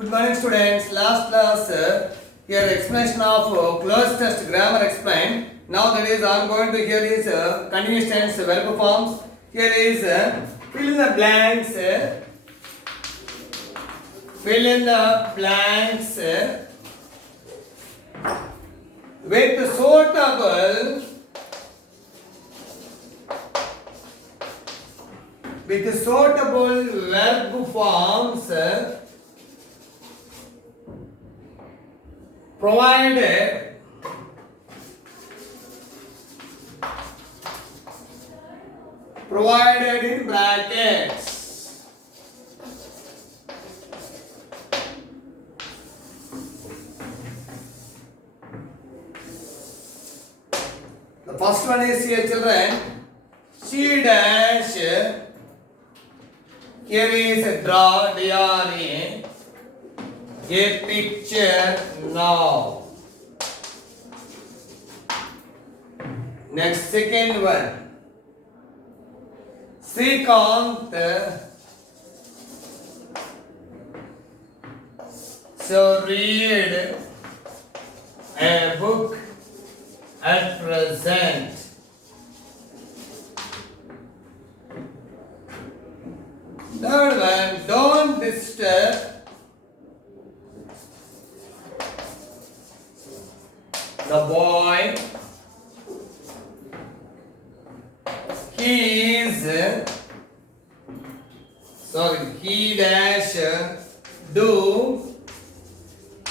Good morning, students. Last class, here explanation of closed test grammar explained. Now that is, I am going to here is continuous tense verb forms. Here is fill in the blanks. Fill in the blanks with suitable verb forms. Provided in brackets. The first one is here, children. C dash. Here is draw, D-R-A. A picture now. Next, second one. Srikanth. So read a book at present. Third one, don't disturb the boy. He dash do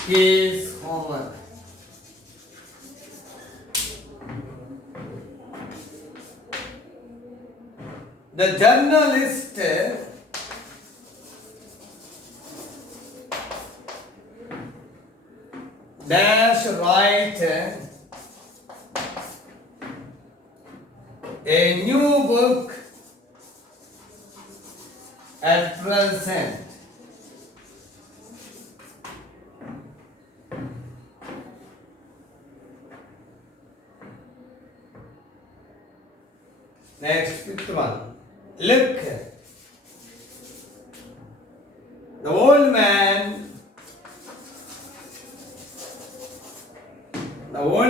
his homework. The journalist dash write a new book at present. Next, fifth one. Look. The old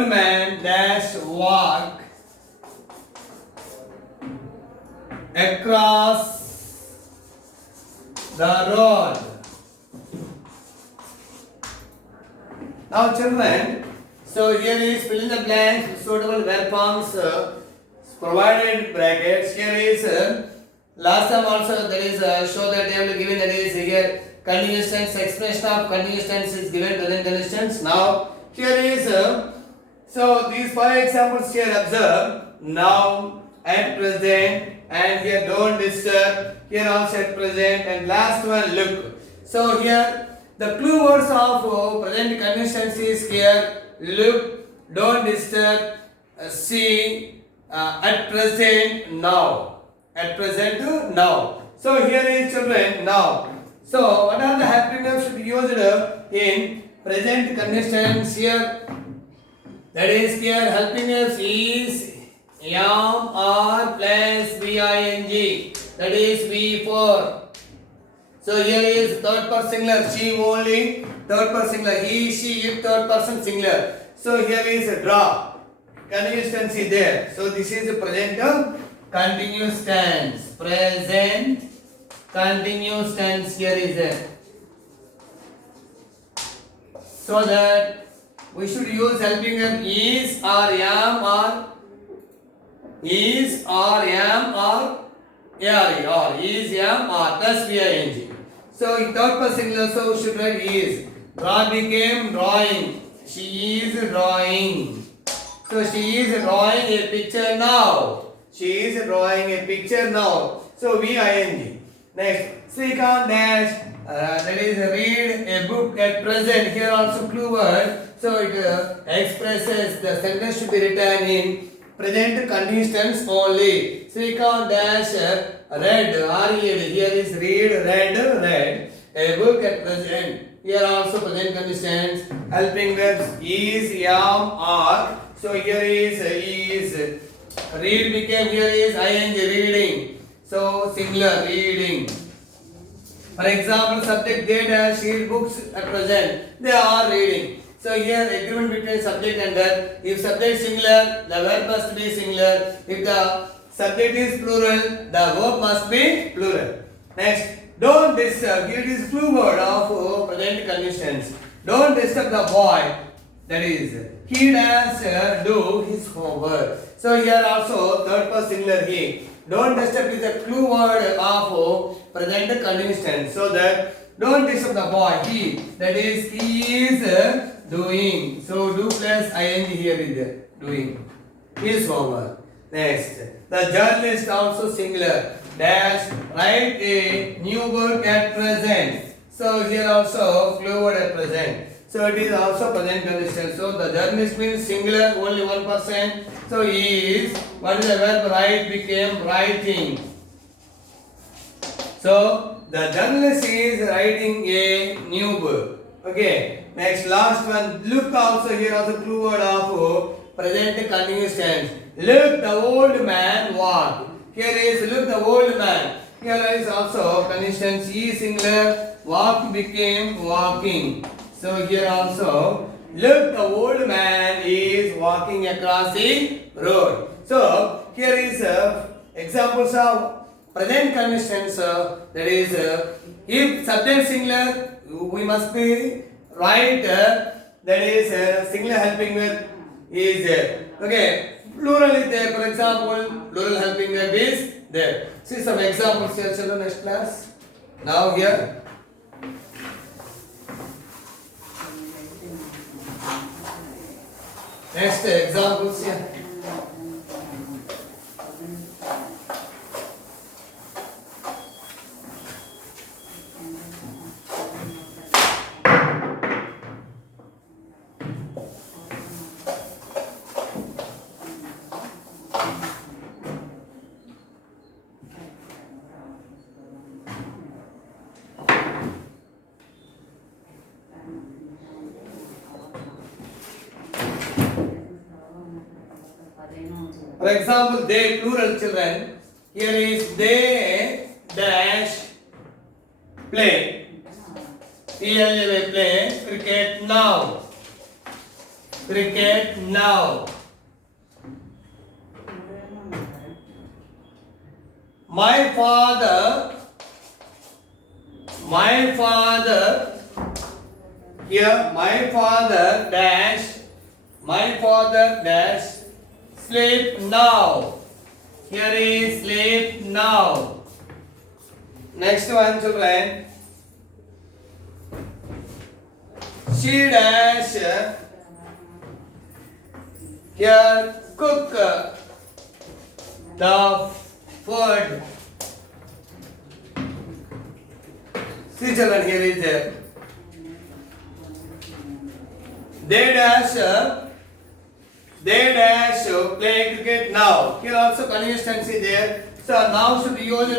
man dash walk across the road. Now children, so here is fill in the blanks with suitable verb forms provided in brackets. Here is last time also there is show that table given, that is here continuous tense, explanation of continuous tense is given, present continuous tense. Now here is so these five examples here observe now, at present, and here don't disturb, here also at present, and last one look. So here the clue words of present continuous tense is here look, don't disturb, see, at present, now. At present, now. So here is children now. So what are the helping verbs should be used in present continuous tense here? That is here helping verbs is am, are, plus V-I-N-G. That is V4. So here is third person singular, she only, third person singular, he, she, it, third person singular. So here is a draw. Continuous tense is there. So this is the present continuous tense. Present continuous tense here is there. So that we should use helping verb is or am or is or am or are or is am or plus V-I-N-G. So in third person singular, so we should write is. Draw became drawing. She is drawing. So she is drawing a picture now. She is drawing a picture now. So V-I-N-G. Next, Srikanth dash. That is read a book at present. Here also clue word. So it expresses the sentence should be written in present continuous tense only. Srikanth dash read. R-E-A-D. Here is read, read a book at present. Here also present continuous tense. Helping verbs is, am, are. So here is read became here is ing reading. So singular reading. For example, subject they dash read books at present. They are reading. So here agreement between subject and verb. If subject singular, the verb must be singular. If the subject is plural, the verb must be plural. Next, don't disturb. Here it is clue word of present conditions. Don't disturb the boy. That is, he does do his homework. So here also third person singular he. Don't disturb is a clue word of present continuous. So that don't disturb the boy. He, that is, he is doing. So do plus ing here is doing his homework. Next, the journalist also singular. Dash write a new book at present. So here also clue word at present. So it is also present condition. So the journalist means singular, only one person. So he is, what is the verb? Write became writing. So the journalist is writing a new book. Okay. Next, last one. Look also here also clue word of present continuous tense. Look, the old man walk. Here is look, the old man. Here is also condition. He singular. Walk became walking. So here also, look, the old man is walking across the road. So here is examples of present conditions. That is, if subject singular, we must be right. That is singular helping verb is there. Okay, plural is there. For example, plural helping verb is there. See some examples here, children. Next class. Now here. Next examples here. For example, they plural children. Here is they dash play. Play cricket now. Cricket now. My father here my father dash sleep now. Here is sleep now. Next one, children. She dash here cook the food. See, children, here is there. They dash play cricket now. Here also continuous tense is there. So now should use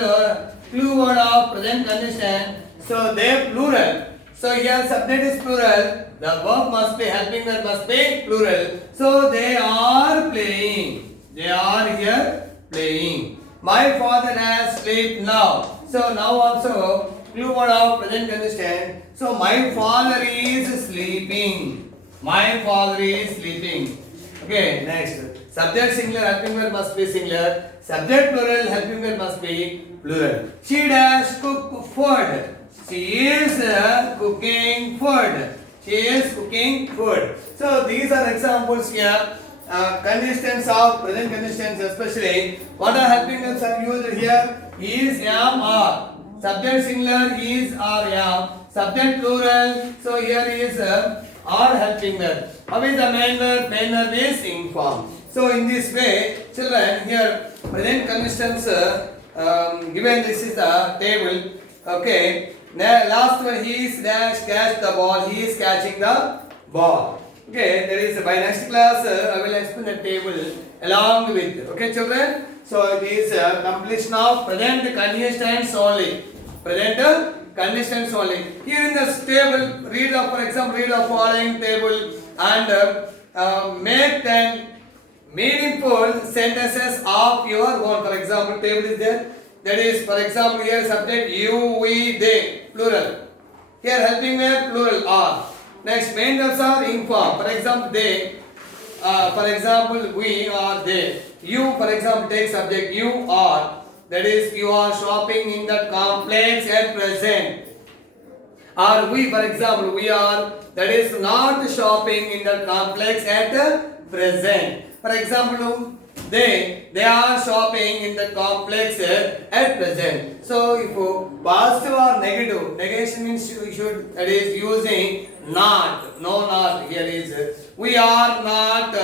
clue word of present condition. So they plural. So here subject is plural. The verb must be helping verb must be plural. So they are playing. They are here playing. My father has sleep now. So now also clue word of present condition. So my father is sleeping. My father is sleeping. Okay, next. Subject singular, helping verb must be singular. Subject plural, helping verb must be plural. She dash cook food. She is cooking food. She is cooking food. So these are examples here. Conditions of present conditions, especially what are helping verbs are used here? Is, am, are. Subject singular, is, are, am. Subject plural. So here is are helping verb. How is the main verb? Main verb is ing form. So in this way, children, here present conditions given. This is the table. Okay. Now last one, he is dash catch the ball. He is catching the ball. Okay. That is by next class I will explain the table along with. Okay, children. So it is completion of present continuous tense only. Present conditions only. Here in this table, read the, for example, read the following table and make 10 meaningful sentences of your own. For example, table is there. That is, for example, here subject you, we, they, plural. Here helping verb plural are. Next, main verbs are inform. For example, they. For example, we or they. You, for example, take subject you are. That is, you are shopping in that complex at present. Or we, for example, we are. That is not shopping in that complex at present. For example, they are shopping in the complex at present. So if positive or negative, negation means you should, that is using not, no not. Here is we are not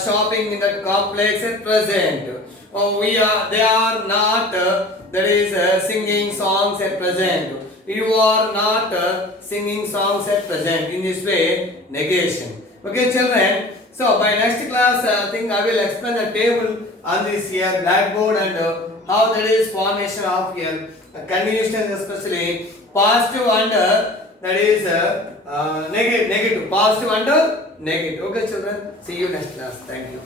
shopping in the complex at present. They are not that is singing songs at present. You are not singing songs at present. In this way, negation. Okay, children. So by next class, I think I will explain the table on this here blackboard and how that is formation of here continuous tense, especially positive and that is negative, positive and negative. Okay, children. See you next class. Thank you.